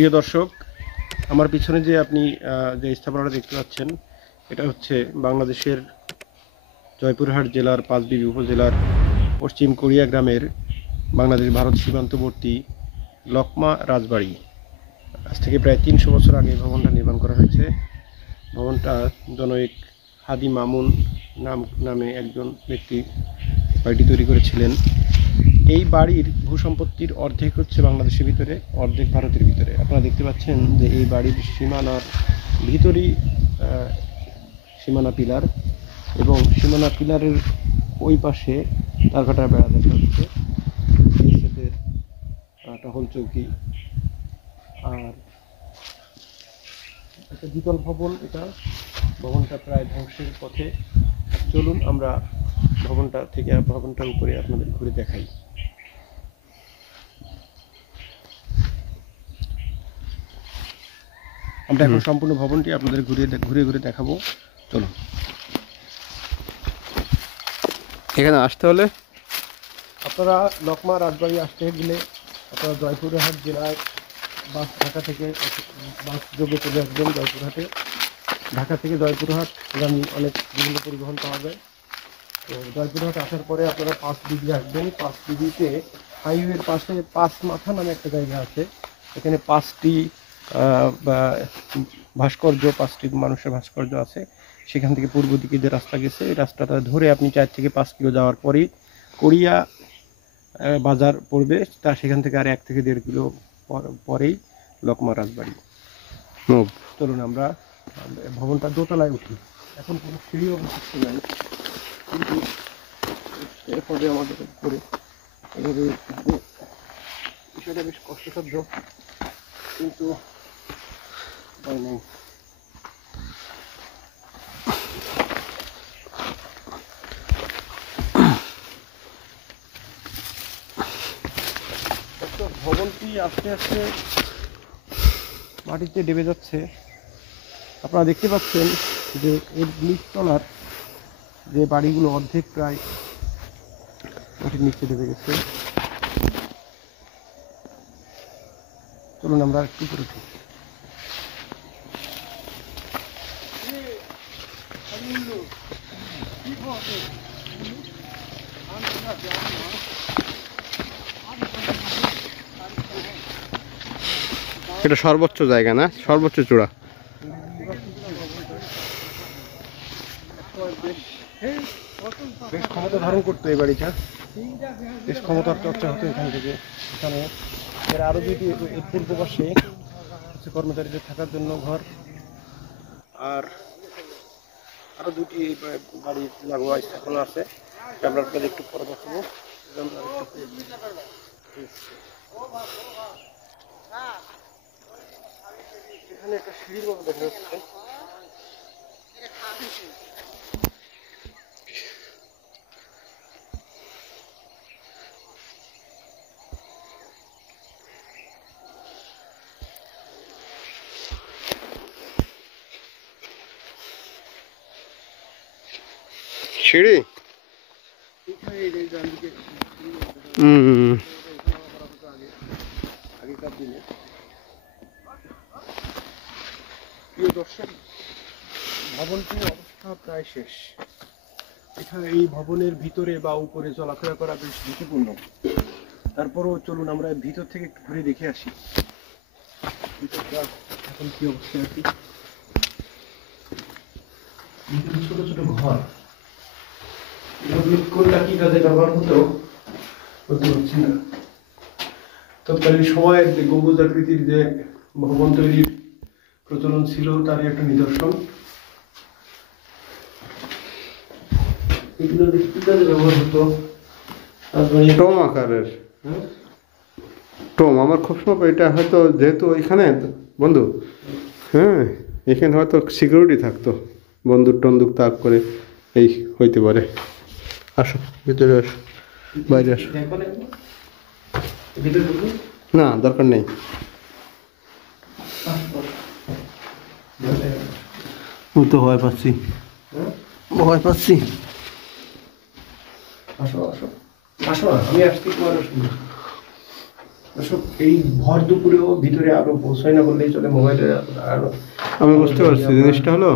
প্রিয় দর্শক, আমার পিছনে যে আপনি যে স্থাপনাটা দেখতে পাচ্ছেন, এটা হচ্ছে বাংলাদেশের জয়পুরহাট জেলার পাঁচবিবি উপজেলার পশ্চিম কোরিয়া গ্রামের বাংলাদেশ ভারত সীমান্তবর্তী লকমা রাজবাড়ি। আজ থেকে প্রায় ৩০০ বছর আগে ভবনটা নির্মাণ করা হয়েছে। ভবনটা জনৈক হাদি মামুন নামে একজন ব্যক্তি বাড়িটি তৈরি করেছিলেন। এই বাড়ির ভূসম্পত্তির অর্ধেক হচ্ছে বাংলাদেশের ভিতরে, অর্ধেক ভারতের ভিতরে। আপনারা দেখতে পাচ্ছেন যে এই বাড়ির সীমানার ভিতরেই সীমানা পিলার, এবং সীমানা পিলারের ওই পাশে তারকাটার বেড়া দেখা হচ্ছে, বিএসএফের টহল চৌকি। আর একটা দ্বিতল ভবন, এটা ভবনটা প্রায় ধ্বংসের পথে। চলুন আমরা ভবনটার উপরে আপনাদের ঘুরে দেখাই। আমরা এখন সম্পূর্ণ ভবনটি আপনাদের ঘুরে ঘুরে দেখাবো। চলুন। এখানে আসতে হলে আপনারা লকমা রাজবাড়ি আসতে গেলে আপনারা জয়পুরহাট জেলায় ঢাকা থেকে বাস যোগে চলে আসবেন জয়পুরহাটে। ঢাকা থেকে জয়পুরহাট গামী অনেক বিভিন্ন পরিবহন পাওয়া যায়। তো জয়পুরহাট আসার পরে আপনারা 5 বিবি আসবেন। 5 বিবিতে হাইওয়ের পাশে 5 মাথা নামে একটা জায়গা আছে। এখানে 5টি ভাস্কর্য, 5টি মানুষের ভাস্কর্য আছে। সেখান থেকে পূর্ব দিকে যে রাস্তা গেছে, এই রাস্তাটা ধরে আপনি 4 থেকে 5 কিলো যাওয়ার পরেই কোরিয়া বাজার পড়বে। সেখান থেকে আর 1 থেকে 1.5 কিলো পরেই লকমা রাজবাড়ি। চলুন আমরা ভবনটা দোতলায় উঠি। এখন কোনো সিঁড়ি অবশিষ্ট নাই, কিন্তু এরপরে আমাদের করে এভাবে বিষয়টা বেশ কষ্টসাধ্য, কিন্তু উপায় নেই। ভবনটি আস্তে আস্তে মাটিতে ডেবে যাচ্ছে। আপনারা দেখতে পাচ্ছেন যে এর নিচতলার যে বাড়িগুলো অর্ধেক প্রায় মাটির নিচে ডেবে গেছে। চলুন আমরা একটু করে উঠি। এটা সর্বোচ্চ জায়গা না, সর্বোচ্চ চূড়া। বেশ ক্ষমতা ধারণ করতো এই বাড়িটা, বেশ ক্ষমতার চর্চা হতো এখান থেকে। এখানে এর আরো দুইটি পূর্ব পাশে কর্মচারীদের থাকার জন্য ঘর, আর আরো দুটি বাড়ি লাগোয়া স্থাপনা আছে। আমরা আপনাদের একটু পরে দেখাবো। এখানে একটা সিঁড়ির মতো দেখা যাচ্ছে। সিঁড়ি আগেকার দিনে। প্রিয় দর্শক, ভবনটির অবস্থা প্রায় শেষ। এখানে এই ভবনের ভিতরে বা উপরে চলাফেরা করা বেশ ঝুঁকিপূর্ণ। তারপরও চলুন আমরা ভিতর থেকে একটু ঘুরে দেখে আসি ভিতরটা এখন কি অবস্থায় আছে। ভিতরে ছোট ছোট ঘর, কোনটা কি কাজে ব্যবহার হতো বলতে পারছি না। তৎকালীন সময়ের যে গম্বুজ আকৃতির যে ভবন তৈরির প্রচলন ছিল, তারই একটা নিদর্শন। এগুলো কি কাজে ব্যবহার হতো? টোম আকারের টোম আমার খুব সময় এটা হয়তো, যেহেতু ওইখানে বন্ধু, হ্যাঁ, এখানে হয়তো সিকিউরিটি থাকতো, বন্দুক টন্দুক তাক করে এই হইতে পারে। আসো ভিতরে, আসো, বাইরে আসো। না, দরকার নেই। আমি তো ভয় পাচ্ছি, ভয় পাচ্ছি। আসো আসো আসো, আমি আসছি তোমার। দর্শক এই ভর দুপুরেও ভিতরে আরো পৌঁছায় না বললেই চলে, মোবাইলের আরো আমি বুঝতে পারছি জিনিসটা হলো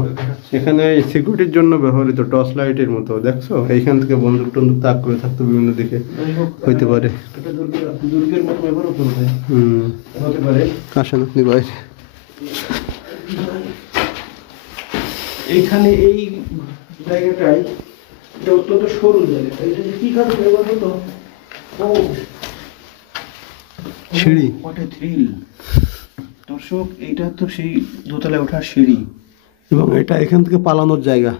এখানে সিকিউরিটির জন্য ব্যবহৃত টর্চ লাইটের মতো, দেখছো এইখান থেকে বন্দুক টন্দুক তাক করে থাকতো বিভিন্ন দিকে, হইতে পারে এটা দুর্গের মতো ব্যবহার হতে পারে। হতে পারে। আসেন আপনি বাইরে। এইখানে এই জায়গাটায় এটা অত্যন্ত সরু জায়গা, এটা যে কি কাজে ব্যবহার হতো। ও সিঁড়ি, হোয়াট এ থ্রিল। দর্শক এইটা তো সেই দোতলায় ওঠার সিঁড়ি, এবং এটা এখান থেকে পালানোর জায়গা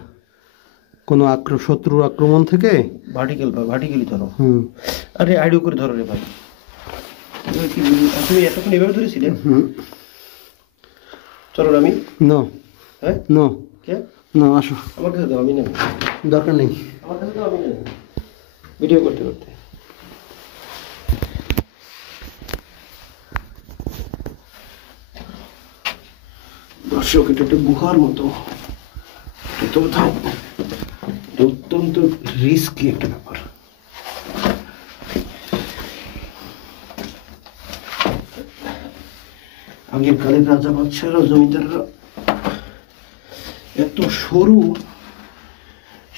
কোনো শত্রুর আক্রমণ থেকে। ভার্টিক্যালি ধরো। আরে আইডিও করে ধরো রে ভাই। তুমি এতক্ষণ এভাবে ধরেছিলে? চলো আমি নো, হ্যাঁ নো, কে নো, আসো আমার কাছে দাও, আমি নেব। দরকার নেই, আমার কাছে দাও, আমি নেব ভিডিও করতে করতে। দর্শক এটা একটা গুহার মতো, এটা কোথাও অত্যন্ত রিস্কি একটা ব্যাপার। আগের কালের রাজা বাদশাহরা জমিদাররা এত সরু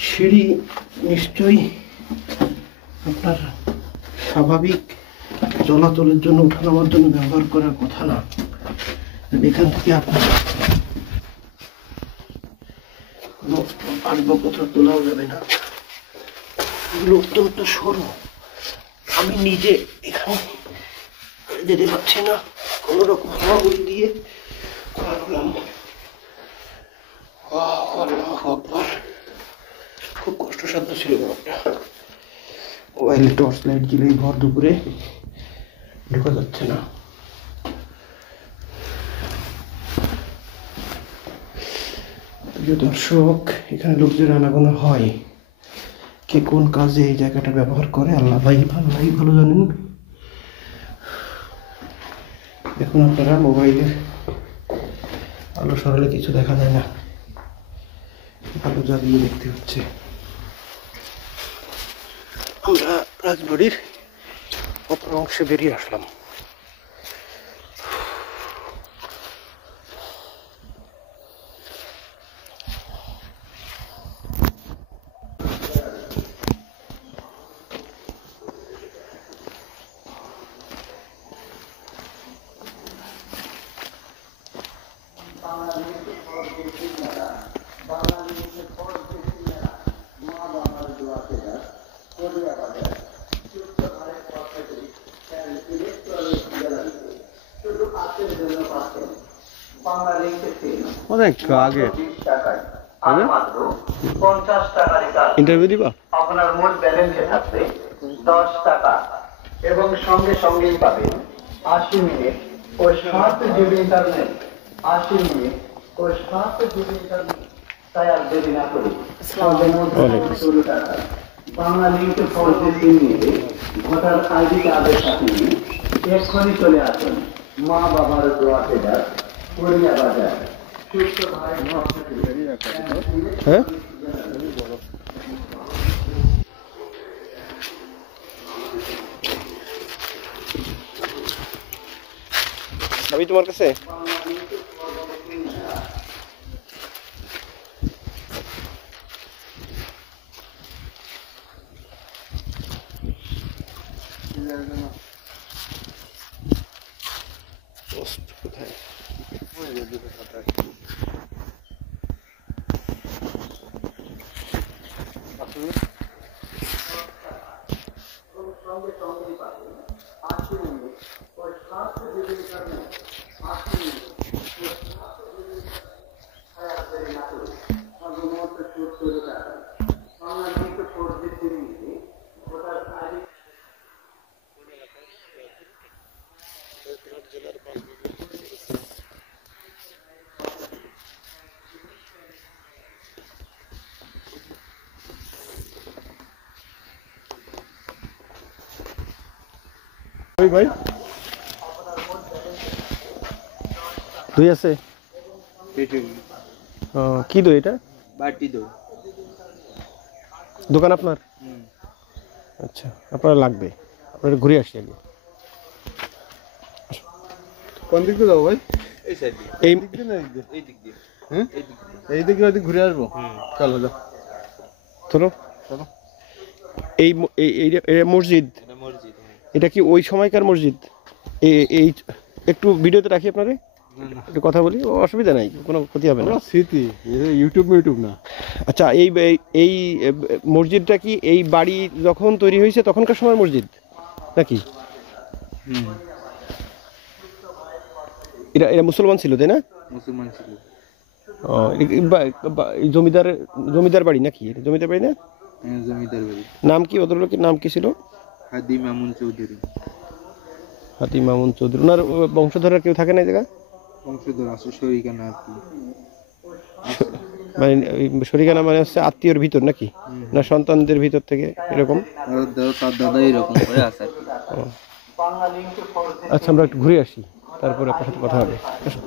সিঁড়ি নিশ্চয়ই আপনার স্বাভাবিক চলাচলের জন্য ওঠানামার জন্য ব্যবহার করার কথা না। এখান থেকে আপনার কোনো আসবাবপত্র তোলাও যাবে না, এগুলো অত্যন্ত সরু। আমি নিজে এখানে যেতে পারছি না, কোনো রকম হাওয়া দিয়ে করলাম। খুব কষ্টসাধ্য ছিল ব্যাপারটা। মোবাইলে টর্চ লাইট দিলেই ভর দুপুরে ঢোকা যাচ্ছে না। প্রিয় দর্শক, এখানে লোকদের আনাগোনা হয়, কে কোন কাজে এই জায়গাটা ব্যবহার করে আল্লাহ ভালো জানেন। দেখুন আপনারা, মোবাইলের আলো সরালে কিছু দেখা যায় না, আলো জ্বালিয়ে দেখতে হচ্ছে। আমরা রাজবাড়ির অপর অংশে বেরিয়ে আসলাম। অনেক আগে ইন্টারভিউ দিবা, আপনার মোট ব্যালেন্সে থাকবে 10 টাকা এবং সঙ্গে সঙ্গেই পাবেন 80 মিনিট ও 7 জিবি ইন্টারনেট। 80 মিনিট ও 7 জিবি ইন্টারনেট, তাই আর দেরি না করে বাংলা লিঙ্কে 4G সিম নিয়ে ভোটার আইডি কার্ডের সাথে নিয়ে এক্ষুনি চলে আসুন মা বাবার দোয়া কেদার পুরিয়া বাজার। হ্যাঁ, আমি তোমার কাছে কোথায় ভাই? দই আছে? কি দই এটা? বাটি দই। দোকান আপনার? আচ্ছা, আপনার লাগবে, আপনার ঘুরে আসি আগে। কোন দিক দিয়ে যাবো ভাই? এই দিক দিয়ে না এই দিক দিয়ে? হ্যাঁ এই দিকে ওই দিক ঘুরে আসবো। চলো যাও। চলো চলো। এই মসজিদ, এটা কি ওই সময়কার মসজিদ? এই একটু ভিডিওতে রাখি আপনারে, একটু কথা বলি, অসুবিধা নাই, কোনো ক্ষতি হবে না। স্মৃতি, ইউটিউব না। আচ্ছা, এই এই মসজিদটা কি এই বাড়ি যখন তৈরি হয়েছে তখনকার সময় মসজিদ নাকি? এরা মুসলমান ছিল, তাই না? মুসলমান ছিল। ও, এই জমিদার বাড়ি নাকি? এটা জমিদার বাড়ি না? হ্যাঁ, জমিদার বাড়ি। নাম কি ওদের লোকের নাম কি ছিল? হাদি মামুন চৌধুরী। হাতি মামুন চৌধুরী। ওনার বংশধররা কেউ থাকে না এই জায়গায়? বংশধর আছে, শরিকানা আর কি। মানে শরিকানা মানে হচ্ছে আত্মীয়র ভিতর নাকি, না সন্তানদের ভিতর থেকে এরকম? তার দাদা এরকম করে আছে আর কি। আচ্ছা, আমরা একটু ঘুরে আসি, তারপরে আপনার সাথে কথা হবে। আসো।